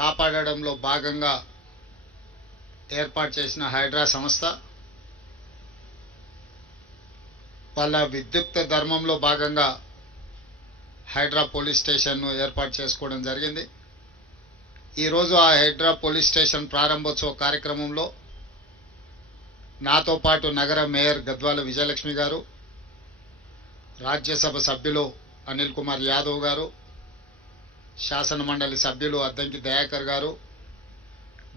కాపాడడంలో భాగంగా ఏర్పాటు చేసిన హైడ్రా సంస్థ వాళ్ళ విద్యుక్త ధర్మంలో భాగంగా హైడ్రా పోలీస్ స్టేషన్ను ఏర్పాటు చేసుకోవడం జరిగింది. ఈరోజు ఆ హైడ్రా పోలీస్ స్టేషన్ ప్రారంభోత్సవ కార్యక్రమంలో నాతో పాటు నగర మేయర్ గద్వాల విజయలక్ష్మి గారు, రాజ్యసభ సభ్యులు అనిల్ కుమార్ యాదవ్ గారు, శాసన మండలి సభ్యులు అద్దంకి దయాకర్ గారు,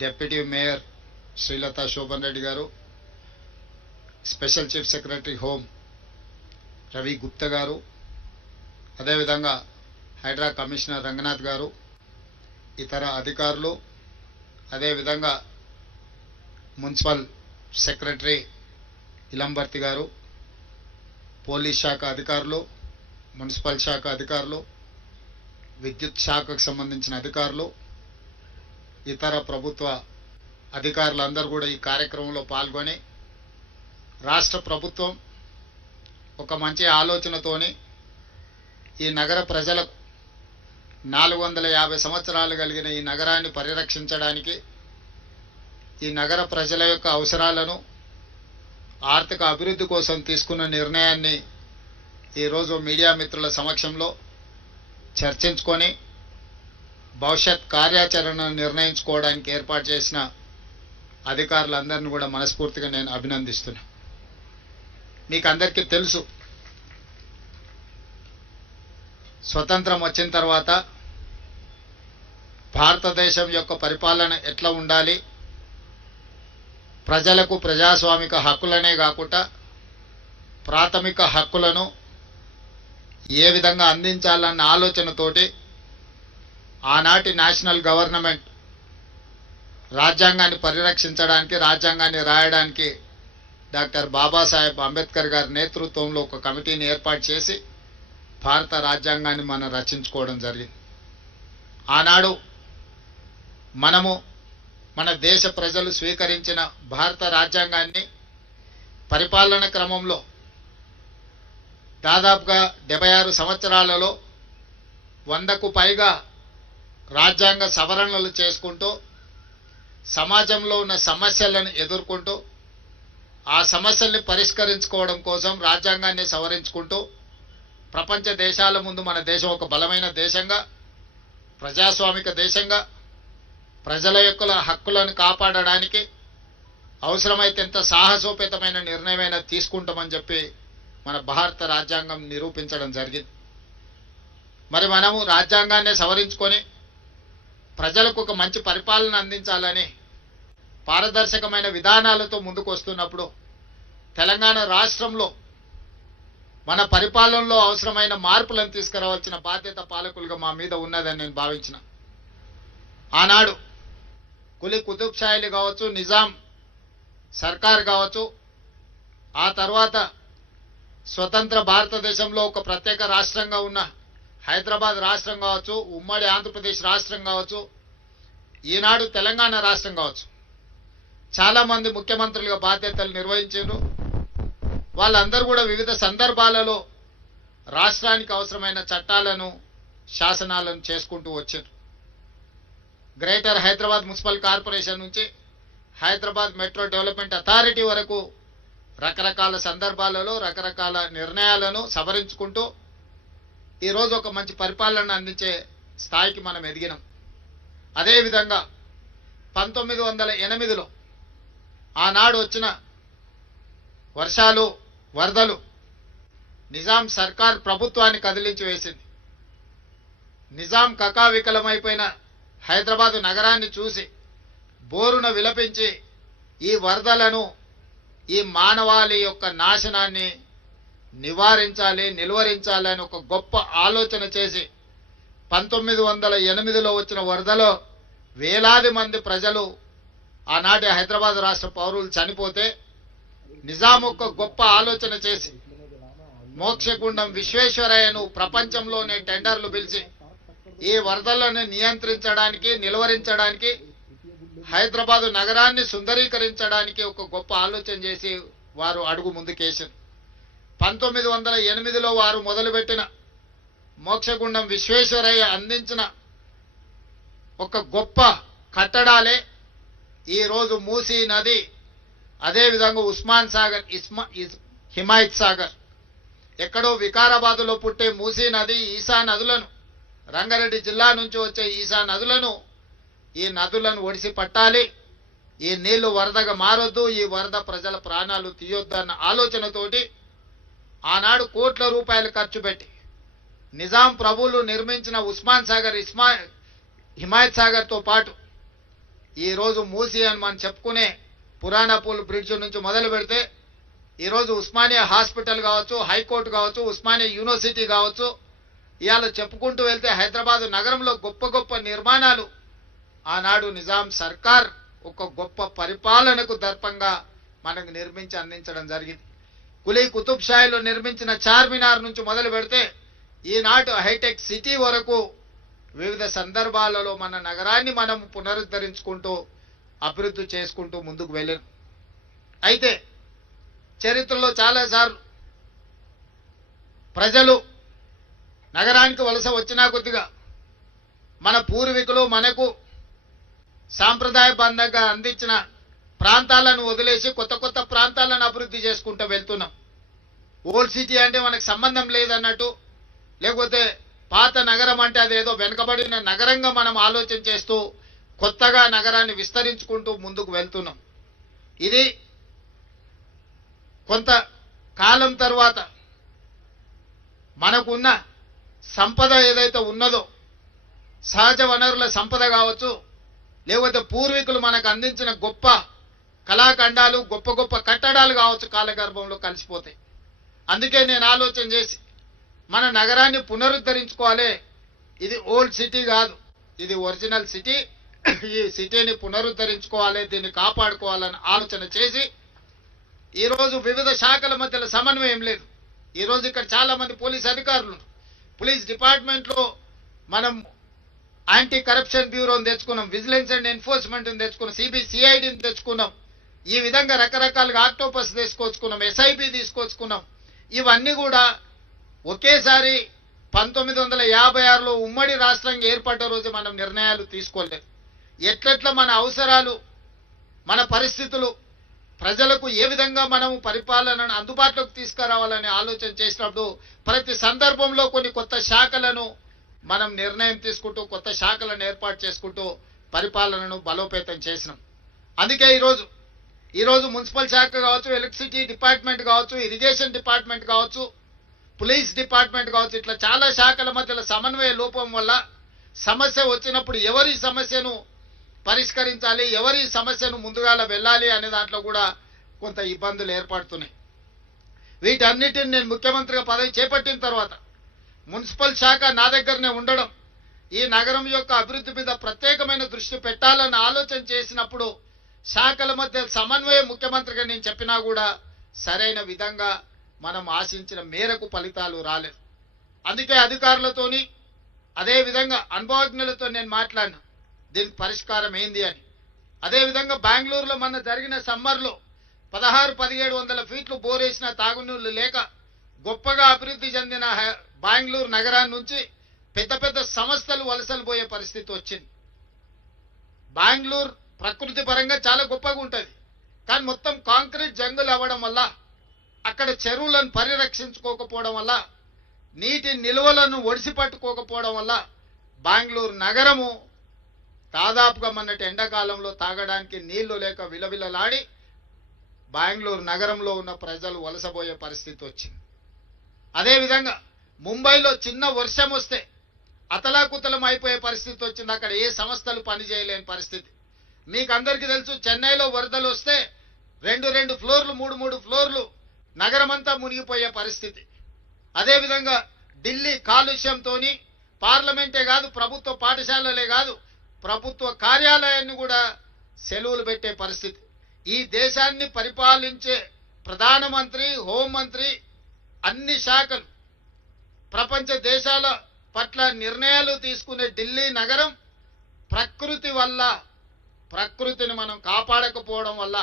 డిప్యూటీ మేయర్ శ్రీలత శోభన్ రెడ్డి గారు, special chief secretary home Ravi Gupta గారు, అదేవిధంగా హైడ్రా కమిషనర్ రంగనాథ్ గారు, ఇతర అధికారులు, అదేవిధంగా మున్సిపల్ సెక్రటరీ ఇలంబర్తి గారు, పోలీస్ శాఖ అధికారులు, మున్సిపల్ శాఖ అధికారులు, విద్యుత్ శాఖకు సంబంధించిన అధికారులు, ఇతర ప్రభుత్వ అధికారులందరూ కూడా ఈ కార్యక్రమంలో పాల్గొని రాష్ట్ర ప్రభుత్వం ఒక మంచి ఆలోచనతోని ఈ నగర ప్రజలకు 450 సంవత్సరాలు కలిగిన ఈ నగరాన్ని పరిరక్షించడానికి, ఈ నగర ప్రజల యొక్క అవసరాలను ఆర్థిక అభివృద్ధి కోసం తీసుకున్న నిర్ణయాన్ని ఈరోజు మీడియా మిత్రుల సమక్షంలో చర్చించుకొని భవిష్యత్ కార్యాచరణను నిర్ణయించుకోవడానికి ఏర్పాటు చేసిన అధికారులందరినీ కూడా మనస్ఫూర్తిగా నేను అభినందిస్తున్నా. మీకు అందరికీ తెలుసు, స్వతంత్రం వచ్చిన తర్వాత భారతదేశం యొక్క పరిపాలన ఎట్లా ఉండాలి, ప్రజలకు ప్రజాస్వామిక హక్కులనే కాకుండా ప్రాథమిక హక్కులను ఏ విధంగా అందించాలన్న ఆలోచనతోటి ఆనాటి నేషనల్ గవర్నమెంట్ రాజ్యాంగాన్ని పరిరక్షించడానికి, రాజ్యాంగాన్ని రాయడానికి డాక్టర్ బాబాసాహెబ్ అంబేద్కర్ గారి నేతృత్వంలో ఒక కమిటీని ఏర్పాటు చేసి భారత రాజ్యాంగాన్ని మనం రచించుకోవడం జరిగింది. ఆనాడు మనము మన దేశ ప్రజలు స్వీకరించిన భారత రాజ్యాంగాన్ని పరిపాలన క్రమంలో దాదాపుగా 76 సంవత్సరాలలో 100కు పైగా రాజ్యాంగ సవరణలు చేసుకుంటూ సమాజంలో ఉన్న సమస్యలను ఎదుర్కొంటూ ఆ సమస్యల్ని పరిష్కరించుకోవడం కోసం రాజ్యాంగాన్ని సవరించుకుంటూ ప్రపంచ దేశాల ముందు మన దేశం ఒక బలమైన దేశంగా, ప్రజాస్వామిక దేశంగా, ప్రజల యొక్క హక్కులను కాపాడడానికి అవసరమైతే ఎంత సాహసోపేతమైన నిర్ణయమైనా తీసుకుంటామని చెప్పి మన భారత రాజ్యాంగం నిరూపించడం జరిగింది. మరి మనము రాజ్యాంగాన్ని సవరించుకొని ప్రజలకు ఒక మంచి పరిపాలన అందించాలని పారదర్శకమైన విధానాలతో ముందుకు వస్తున్నప్పుడు తెలంగాణ రాష్ట్రంలో మన పరిపాలనలో అవసరమైన మార్పులను తీసుకురావాల్సిన బాధ్యత పాలకులుగా మా మీద ఉన్నదని నేను భావించిన. ఆనాడు కులీ కుతుబ్ షాయిలు కావచ్చు, నిజాం సర్కార్ కావచ్చు, ఆ తర్వాత స్వతంత్ర భారతదేశంలో ఒక ప్రత్యేక రాష్ట్రంగా ఉన్న హైదరాబాద్ రాష్ట్రం కావచ్చు, ఉమ్మడి ఆంధ్రప్రదేశ్ రాష్ట్రం కావచ్చు, ఈనాడు తెలంగాణ రాష్ట్రం కావచ్చు, చాలామంది ముఖ్యమంత్రులుగా బాధ్యతలు నిర్వహించారు. వాళ్ళందరూ కూడా వివిధ సందర్భాలలో రాష్ట్రానికి అవసరమైన చట్టాలను, శాసనాలను చేసుకుంటూ వచ్చారు. గ్రేటర్ హైదరాబాద్ మున్సిపల్ కార్పొరేషన్ నుంచి హైదరాబాద్ మెట్రో డెవలప్మెంట్ అథారిటీ వరకు రకరకాల సందర్భాలలో రకరకాల నిర్ణయాలను సవరించుకుంటూ ఈరోజు ఒక మంచి పరిపాలన అందించే స్థాయికి మనం ఎదిగినాం. అదేవిధంగా 1908లో ఆనాడు వచ్చిన వర్షాలు, వరదలు నిజాం సర్కార్ ప్రభుత్వాన్ని కదిలించి వేసింది. నిజాం కకావికలమైపోయిన హైదరాబాదు నగరాన్ని చూసి బోరున విలపించి ఈ వరదలను, ఈ మానవాళి యొక్క నాశనాన్ని నివారించాలి, నిలువరించాలని ఒక గొప్ప ఆలోచన చేసి 1908లో వచ్చిన వరదలో వేలాది మంది ప్రజలు, ఆనాటి హైదరాబాద్ రాష్ట్ర పౌరులు చనిపోతే నిజాం ఒక గొప్ప ఆలోచన చేసి మోక్షగుండం విశ్వేశ్వరయ్యను ప్రపంచంలోనే టెండర్లు పిలిచి ఈ వరదలను నియంత్రించడానికి, నిలువరించడానికి, హైదరాబాదు నగరాన్ని సుందరీకరించడానికి ఒక గొప్ప ఆలోచన చేసి వారు అడుగు ముందుకేశారు. 1908లో వారు మొదలుపెట్టిన మోక్షగుండం విశ్వేశ్వరయ్య అందించిన ఒక గొప్ప కట్టడాలే ఈరోజు మూసీ నది, అదేవిధంగా ఉస్మాన్ సాగర్, హిమాయత్ సాగర్, ఎక్కడో వికారాబాదులో పుట్టే మూసీ నది, ఈసా నదులను, రంగారెడ్డి జిల్లా నుంచి వచ్చే ఈసా నదులను, ఈ నదులను ఒడిసి పట్టాలి, ఈ నీళ్లు వరదగా మారొద్దు, ఈ వరద ప్రజల ప్రాణాలు తీయొద్దు అన్న ఆలోచనతోటి ఆనాడు కోట్ల రూపాయలు ఖర్చు పెట్టి నిజాం ప్రభువులు నిర్మించిన ఉస్మాన్ సాగర్, హిమాయత్ సాగర్తో పాటు ఈరోజు మూసీ అని మనం చెప్పుకునే పురాణాపూల్ బ్రిడ్జ్ నుంచి మొదలు పెడితే ఈరోజు ఉస్మానియా హాస్పిటల్ కావచ్చు, హైకోర్టు కావచ్చు, ఉస్మానియా యూనివర్సిటీ కావచ్చు, ఇవాళ చెప్పుకుంటూ వెళ్తే హైదరాబాద్ నగరంలో గొప్ప గొప్ప నిర్మాణాలు ఆనాడు నిజాం సర్కార్ ఒక గొప్ప పరిపాలనకు దర్పంగా మనకు నిర్మించి అందించడం జరిగింది. కులీ కుతుబ్ షాయిలో నిర్మించిన చార్మినార్ నుంచి మొదలు పెడితే ఈనాటి హైటెక్ సిటీ వరకు వివిధ సందర్భాలలో మన నగరాన్ని మనం పునరుద్ధరించుకుంటూ అభివృద్ధి చేసుకుంటూ ముందుకు వెళ్ళారు. అయితే చరిత్రలో చాలాసార్లు ప్రజలు నగరానికి వలస వచ్చినా కొద్దిగా మన పూర్వీకులు మనకు సాంప్రదాయబద్ధంగా అందించిన ప్రాంతాలను వదిలేసి కొత్త కొత్త ప్రాంతాలను అభివృద్ధి చేసుకుంటూ వెళ్తున్నాం. ఓల్డ్ సిటీ అంటే మనకు సంబంధం లేదన్నట్టు, లేకపోతే పాత నగరం అంటే అదేదో వెనుకబడిన నగరంగా మనం ఆలోచన చేస్తూ కొత్తగా నగరాన్ని విస్తరించుకుంటూ ముందుకు వెళ్తున్నాం. ఇది కొంత కాలం తర్వాత మనకున్న సంపద ఏదైతే ఉన్నదో, సహజ వనరుల సంపద కావచ్చు, లేకపోతే పూర్వీకులు మనకు అందించిన గొప్ప కళాఖండాలు, గొప్ప గొప్ప కట్టడాలు కావచ్చు, కాలగర్భంలో కలిసిపోతాయి. అందుకే నేను ఆలోచన చేసి మన నగరాన్ని పునరుద్ధరించుకోవాలి. ఇది ఓల్డ్ సిటీ కాదు, ఇది ఒరిజినల్ సిటీ. ఈ సిటీని పునరుద్ధరించుకోవాలి, దీన్ని కాపాడుకోవాలని ఆలోచన చేసి ఈరోజు వివిధ శాఖల మధ్యలో సమన్వయం లేదు. ఈరోజు ఇక్కడ చాలా మంది పోలీస్ అధికారులు, పోలీస్ డిపార్ట్మెంట్లో మనం యాంటీ కరప్షన్ బ్యూరోని తెచ్చుకున్నాం, విజిలెన్స్ అండ్ ఎన్ఫోర్స్మెంట్ని తెచ్చుకున్నాం, సిఐడిని తెచ్చుకున్నాం, ఈ విధంగా రకరకాలుగా ఆక్టోపస్ తీసుకొచ్చుకున్నాం, ఎస్ఐబి తీసుకొచ్చుకున్నాం. ఇవన్నీ కూడా ఒకేసారి 1956లో ఉమ్మడి రాష్ట్రంగా ఏర్పడ్డ రోజు మనం నిర్ణయాలు తీసుకోలేదు. ఎట్లెట్లా మన అవసరాలు, మన పరిస్థితులు, ప్రజలకు ఏ విధంగా మనము పరిపాలనను అందుబాటులోకి తీసుకురావాలని ఆలోచన చేసినప్పుడు ప్రతి సందర్భంలో కొన్ని కొత్త శాఖలను మనం నిర్ణయం తీసుకుంటూ కొత్త శాఖలను ఏర్పాటు చేసుకుంటూ పరిపాలనను బలోపేతం చేసినాం. అందుకే ఈరోజు మున్సిపల్ శాఖ కావచ్చు, ఎలక్ట్రిసిటీ డిపార్ట్మెంట్ కావచ్చు, ఇరిగేషన్ డిపార్ట్మెంట్ కావచ్చు, పోలీస్ డిపార్ట్మెంట్ కావచ్చు, ఇట్లా చాలా శాఖల మధ్యలో సమన్వయ లోపం వల్ల సమస్య వచ్చినప్పుడు ఎవరి సమస్యను పరిష్కరించాలి, ఎవరి సమస్యను ముందుగా వెళ్ళాలి అనే దాంట్లో కూడా కొంత ఇబ్బందులు ఏర్పడుతున్నాయి. వీటన్నిటిని నేను ముఖ్యమంత్రిగా పదవి చేపట్టిన తర్వాత మున్సిపల్ శాఖ నా దగ్గరనే ఉండడం, ఈ నగరం యొక్క అభివృద్ధి మీద ప్రత్యేకమైన దృష్టి పెట్టాలని ఆలోచన చేసినప్పుడు శాఖల మధ్య సమన్వయం ముఖ్యమంత్రిగా నేను చెప్పినా కూడా సరైన విధంగా మనం ఆశించిన మేరకు ఫలితాలు రాలేదు. అందుకే అధికారులతోని అదేవిధంగా అనుభవజ్ఞులతో నేను మాట్లాడినా దీనికి పరిష్కారం ఏంది అని. అదేవిధంగా బెంగళూరులో మన జరిగిన సమ్మర్లో 1600-1700 ఫీట్లు బోరేసిన తాగునీళ్లు లేక గొప్పగా అభివృద్ధి చెందిన బెంగళూరు నగరాన్ని నుంచి పెద్ద పెద్ద సంస్థలు వలసలు పోయే పరిస్థితి వచ్చింది. బెంగళూరు ప్రకృతి పరంగా చాలా గొప్పగా ఉంటుంది, కానీ మొత్తం కాంక్రీట్ జంగులు అవ్వడం వల్ల, అక్కడ చెరువులను పరిరక్షించుకోకపోవడం వల్ల, నీటి నిల్వలను ఒడిసి పట్టుకోకపోవడం వల్ల బెంగళూరు నగరము దాదాపుగా మొన్నటి ఎండాకాలంలో తాగడానికి నీళ్లు లేక విలవిలలాడి బెంగళూరు నగరంలో ఉన్న ప్రజలు వలసపోయే పరిస్థితి వచ్చింది. అదేవిధంగా ముంబైలో చిన్న వర్షం వస్తే అతలాకుతలం అయిపోయే పరిస్థితి వచ్చింది. అక్కడ ఏ సంస్థలు పనిచేయలేని పరిస్థితి. మీకు అందరికీ తెలుసు, చెన్నైలో వరదలు వస్తే 2 ఫ్లోర్లు 3 ఫ్లోర్లు నగరమంతా మునిగిపోయే పరిస్థితి. అదేవిధంగా ఢిల్లీ కాలుష్యంతో పార్లమెంటే కాదు, ప్రభుత్వ పాఠశాలలే కాదు, ప్రభుత్వ కార్యాలయాన్ని కూడా సెలవులు పెట్టే పరిస్థితి. ఈ దేశాన్ని పరిపాలించే ప్రధానమంత్రి, హోంమంత్రి, అన్ని శాఖలు, ప్రపంచ దేశాల పట్ల నిర్ణయాలు తీసుకునే ఢిల్లీ నగరం ప్రకృతిని మనం కాపాడకపోవడం వల్ల,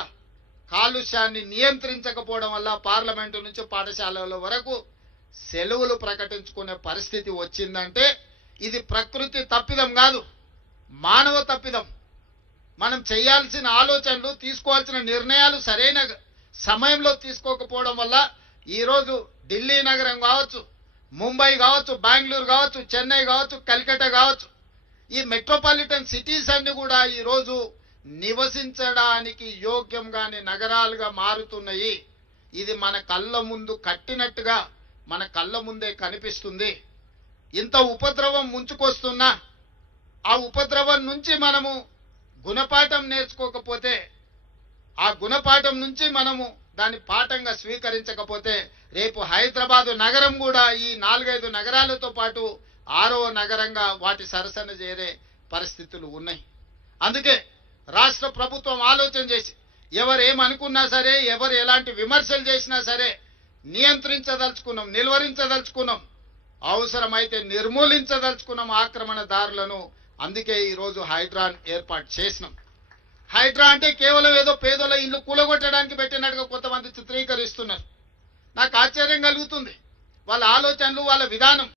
కాలుష్యాన్ని నియంత్రించకపోవడం వల్ల పార్లమెంటు నుంచి పాఠశాలల వరకు సెలవులు ప్రకటించుకునే పరిస్థితి వచ్చిందంటే ఇది ప్రకృతి తప్పిదం కాదు, మానవ తప్పిదం. మనం చేయాల్సిన ఆలోచనలు, తీసుకోవాల్సిన నిర్ణయాలు సరైన సమయంలో తీసుకోకపోవడం వల్ల ఈరోజు ఢిల్లీ నగరం కావచ్చు, ముంబై కావచ్చు, బెంగళూరు కావచ్చు, చెన్నై కావచ్చు, కల్కట్టా కావచ్చు, ఈ మెట్రోపాలిటన్ సిటీస్ అన్ని కూడా ఈరోజు నివసించడానికి యోగ్యంగానే నగరాలుగా మారుతున్నాయి. ఇది మన కళ్ళ ముందు కట్టినట్టుగా మన కళ్ళ ముందే కనిపిస్తుంది. ఇంత ఉపద్రవం ముంచుకొస్తున్నా ఆ ఉపద్రవం నుంచి మనము గుణపాఠం నేర్చుకోకపోతే, ఆ గుణపాఠం నుంచి మనము దాన్ని పాఠంగా స్వీకరించకపోతే రేపు హైదరాబాదు నగరం కూడా ఈ 4-5 నగరాలతో పాటు 6వ నగరంగా వాటి సరసన చేరే పరిస్థితులు ఉన్నాయి. అందుకే రాష్ట్ర ప్రభుత్వం ఆలోచన చేసి ఎవరు ఏమనుకున్నా సరే, ఎవరు ఎలాంటి విమర్శలు చేసినా సరే నియంత్రించదలుచుకున్నాం, నిలువరించదలుచుకున్నాం, అవసరమైతే నిర్మూలించదలుచుకున్నాం ఆక్రమణదారులను. అందుకే ఈరోజు హైడ్రాన్ ఏర్పాటు చేసినాం. హైడ్రా అంటే కేవలం ఏదో పేదల ఇల్లు కూలగొట్టడానికి పెట్టినట్టుగా కొంతమంది చిత్రీకరిస్తున్నారు. నాకు ఆశ్చర్యం కలుగుతుంది. వాళ్ళ ఆలోచనలు, వాళ్ళ విధానం